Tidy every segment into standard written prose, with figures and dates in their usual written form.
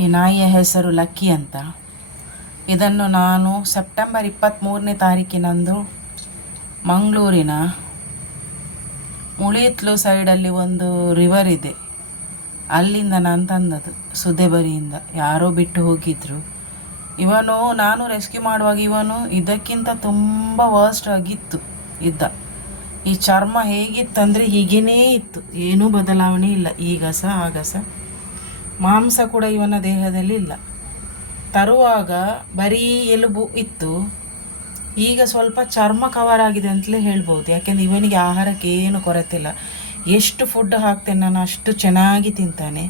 ಈ ನಾಯಿಯ ಹೆಸರು ಲಕ್ಕಿ ಅಂತ. ಇದನ್ನು ನಾನು ಸೆಪ್ಟೆಂಬರ್ 23ನೇ ತಾರೀಕಿನಂದು ಮಂಗಳೂರಿನ ಮುಳಿತ್ಲು ಸೈಡಲ್ಲಿ ಒಂದು ರಿವರ್ ಇದೆ, ಅಲ್ಲಿಂದ ನಾನು ತಂದದ್ದು. ಸುದೇಬರಿಯಿಂದ ಯಾರೋ ಬಿಟ್ಟು ಹೋಗಿದ್ರು. ಇವನು ನಾನು ರೆಸ್ಕ್ಯೂ ಮಾಡುವಾಗ ಇವನು ಇದಕ್ಕಿಂತ ತುಂಬ ವರ್ಸ್ಟ್ ಆಗಿತ್ತು ಇದ್ದ. ಈ ಚರ್ಮ ಹೇಗಿತ್ತಂದರೆ ಹೀಗೇ ಇತ್ತು, ಏನೂ ಬದಲಾವಣೆ ಇಲ್ಲ. ಈಗ ಸಹ ಆಗ ಸಹ ಮಾಂಸ ಕೂಡ ಇವನ ದೇಹದಲ್ಲಿ ಇಲ್ಲ. ತರುವಾಗ ಬರೀ ಎಲುಬು ಇತ್ತು, ಈಗ ಸ್ವಲ್ಪ ಚರ್ಮ ಕವರ್ ಆಗಿದೆ ಅಂತಲೇ ಹೇಳ್ಬೋದು. ಯಾಕೆಂದರೆ ಇವನಿಗೆ ಆಹಾರಕ್ಕೆ ಏನು ಕೊರತೆ ಇಲ್ಲ. ಎಷ್ಟು ಫುಡ್ ಹಾಕ್ತೇನೆ ನಾನು ಅಷ್ಟು ಚೆನ್ನಾಗಿ ತಿಂತಾನೆ.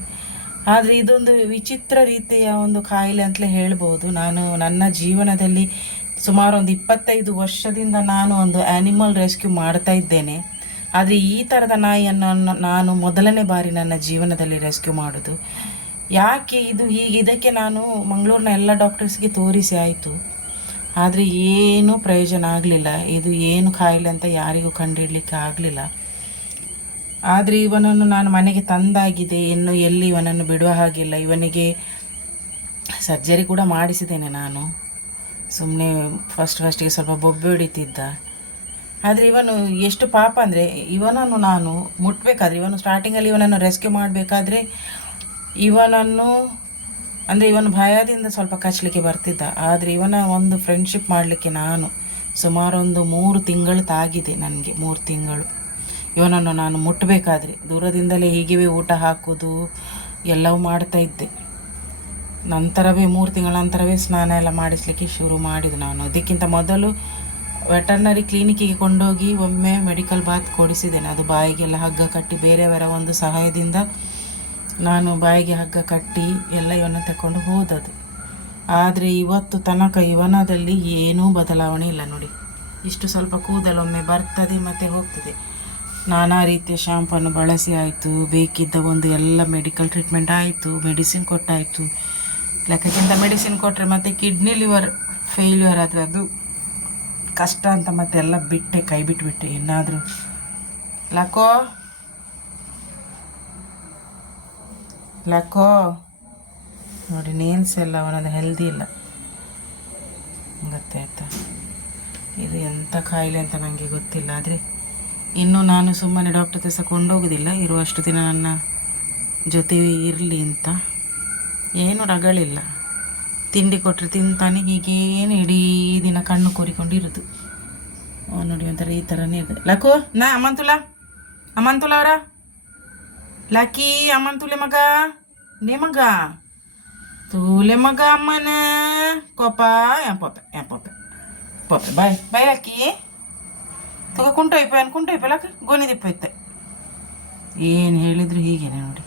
ಆದರೆ ಇದೊಂದು ವಿಚಿತ್ರ ರೀತಿಯ ಒಂದು ಕಾಯಿಲೆ ಅಂತಲೇ ಹೇಳ್ಬೋದು. ನಾನು ನನ್ನ ಜೀವನದಲ್ಲಿ ಸುಮಾರು ಒಂದು 25 ವರ್ಷದಿಂದ ನಾನು ಒಂದು ಆ್ಯನಿಮಲ್ ರೆಸ್ಕ್ಯೂ ಮಾಡ್ತಾ ಇದ್ದೇನೆ. ಆದರೆ ಈ ಥರದ ನಾಯಿಯನ್ನು ನಾನು ಮೊದಲನೇ ಬಾರಿ ನನ್ನ ಜೀವನದಲ್ಲಿ ರೆಸ್ಕ್ಯೂ ಮಾಡೋದು. ಯಾಕೆ ಇದು ಹೀಗೆ, ಇದಕ್ಕೆ ನಾನು ಮಂಗಳೂರಿನ ಎಲ್ಲ ಡಾಕ್ಟರ್ಸ್ಗೆ ತೋರಿಸಿ ಆಯಿತು, ಆದರೆ ಏನೂ ಪ್ರಯೋಜನ ಆಗಲಿಲ್ಲ. ಇದು ಏನು ಕಾಯಿಲೆ ಅಂತ ಯಾರಿಗೂ ಕಂಡುಹಿಡಲಿಕ್ಕೆ ಆಗಲಿಲ್ಲ. ಆದರೆ ಇವನನ್ನು ನಾನು ಮನೆಗೆ ತಂದಾಗಿದೆ, ಇನ್ನು ಎಲ್ಲಿ ಇವನನ್ನು ಬಿಡುವ ಹಾಗಿಲ್ಲ. ಇವನಿಗೆ ಸರ್ಜರಿ ಕೂಡ ಮಾಡಿಸಿದ್ದೇನೆ ನಾನು. ಸುಮ್ಮನೆ ಫಸ್ಟಿಗೆ ಸ್ವಲ್ಪ ಬೊಬ್ಬೆ ಹೊಡಿತಿದ್ದ. ಆದರೆ ಇವನು ಎಷ್ಟು ಪಾಪ ಅಂದರೆ, ಇವನನ್ನು ನಾನು ಮುಟ್ಟಬೇಕಾದ್ರೆ, ಇವನು ಸ್ಟಾರ್ಟಿಂಗಲ್ಲಿ ಇವನನ್ನು ರೆಸ್ಕ್ಯೂ ಮಾಡಬೇಕಾದ್ರೆ ಇವನನ್ನು ಅಂದರೆ ಇವನು ಭಯದಿಂದ ಸ್ವಲ್ಪ ಕಚ್ಚಲಿಕ್ಕೆ ಬರ್ತಿದ್ದ. ಆದರೆ ಇವನ ಒಂದು ಫ್ರೆಂಡ್ಶಿಪ್ ಮಾಡಲಿಕ್ಕೆ ನಾನು ಸುಮಾರು ಒಂದು 3 ತಿಂಗಳು ತಾಗಿದೆ ನನಗೆ. 3 ತಿಂಗಳು ಇವನನ್ನು ನಾನು ಮುಟ್ಟಬೇಕಾದ್ರೆ ದೂರದಿಂದಲೇ ಹೀಗೆ ಊಟ ಹಾಕೋದು ಎಲ್ಲವೂ ಮಾಡ್ತಾಯಿದ್ದೆ. ನಂತರವೇ 3 ತಿಂಗಳ ನಂತರವೇ ಸ್ನಾನ ಎಲ್ಲ ಮಾಡಿಸಲಿಕ್ಕೆ ಶುರು ಮಾಡಿದ್ದು ನಾನು. ಅದಕ್ಕಿಂತ ಮೊದಲು ವೆಟರ್ನರಿ ಕ್ಲಿನಿಕ್ಕಿಗೆ ಕೊಂಡೋಗಿ ಒಮ್ಮೆ ಮೆಡಿಕಲ್ ಬಾತ್ ಕೊಡಿಸಿದ್ದೇನೆ. ಅದು ಬಾಯಿಗೆಲ್ಲ ಹಗ್ಗ ಕಟ್ಟಿ, ಬೇರೆಯವರ ಒಂದು ಸಹಾಯದಿಂದ ನಾನು ಬಾಯಿಗೆ ಹಗ್ಗ ಕಟ್ಟಿ ಎಲ್ಲ ಇವನ್ನ ತಗೊಂಡು ಹೋದದ್ದು. ಆದರೆ ಇವತ್ತು ತನಕ ಇವನದಲ್ಲಿ ಏನೂ ಬದಲಾವಣೆ ಇಲ್ಲ ನೋಡಿ. ಇಷ್ಟು ಸ್ವಲ್ಪ ಕೂದಲೊಮ್ಮೆ ಬರ್ತದೆ ಮತ್ತು ಹೋಗ್ತದೆ. ನಾನಾ ರೀತಿಯ ಶಾಂಪನ್ನು ಬಳಸಿ ಆಯಿತು, ಬೇಕಿದ್ದ ಒಂದು ಎಲ್ಲ ಮೆಡಿಕಲ್ ಟ್ರೀಟ್ಮೆಂಟ್ ಆಯಿತು, ಮೆಡಿಸಿನ್ ಕೊಟ್ಟಾಯಿತು. ಲೆಕ್ಕಕ್ಕಿಂತ ಮೆಡಿಸಿನ್ ಕೊಟ್ಟರೆ ಮತ್ತು ಕಿಡ್ನಿ ಲಿವರ್ ಫೇಲ್ಯೂರ್ ಆದರೆ ಅದು ಕಷ್ಟ ಅಂತ ಮತ್ತೆ ಎಲ್ಲ ಬಿಟ್ಟೆ, ಕೈ ಬಿಟ್ಟುಬಿಟ್ಟೆ. ಇನ್ನಾದರೂ ಲಕ್ಕೋ ನೋಡಿ, ನೇಲ್ಸ್ ಎಲ್ಲ ಅವನದು ಹೆಲ್ದಿ ಇಲ್ಲ, ಗೊತ್ತಾಯ್ತಾ? ಇದು ಎಂಥ ಕಾಯಿಲೆ ಅಂತ ನನಗೆ ಗೊತ್ತಿಲ್ಲ. ಆದರೆ ಇನ್ನೂ ನಾನು ಸುಮ್ಮನೆ ಡಾಕ್ಟರ್ ಹತ್ರ ಸಹ ಕೊಂಡೋಗೋದಿಲ್ಲ, ಇರುವಷ್ಟು ದಿನ ನನ್ನ ಜೊತೆ ಇರಲಿ ಅಂತ. ಏನು ರಗಳಿಲ್ಲ, ತಿಂಡಿ ಕೊಟ್ಟರೆ ತಿಂತಾನೆ, ಹೀಗೇನು ಇಡೀ ದಿನ ಕಣ್ಣು ಕೂರಿಕೊಂಡಿರೋದು. ನೋಡಿ ಒಂಥರ ಈ ಥರನೇ ಇದೆ. ಲಕು ನಾ ಅಮ್ಮಂತುಲ ಅವರ ಲಕ್ಕಿ ಅಮ್ಮಂತುಲೆ ಮಗ, ನೇ ಮಗ ತೂಲೆ ಮಗ ಅಮ್ಮನ ಕೋಪ ಪೊಪ್ಪೆ ಬಾಯ್ ಲಕ್ಕಿ ತಗ ಕುಂಟೋಯ್ಪ ಲಕ್ಕ ಗೋಣಿ ದಿಪ್ಪ ಇತ್ತೆ. ಏನು ಹೇಳಿದ್ರು ಹೀಗೇನೆ ನೋಡಿ.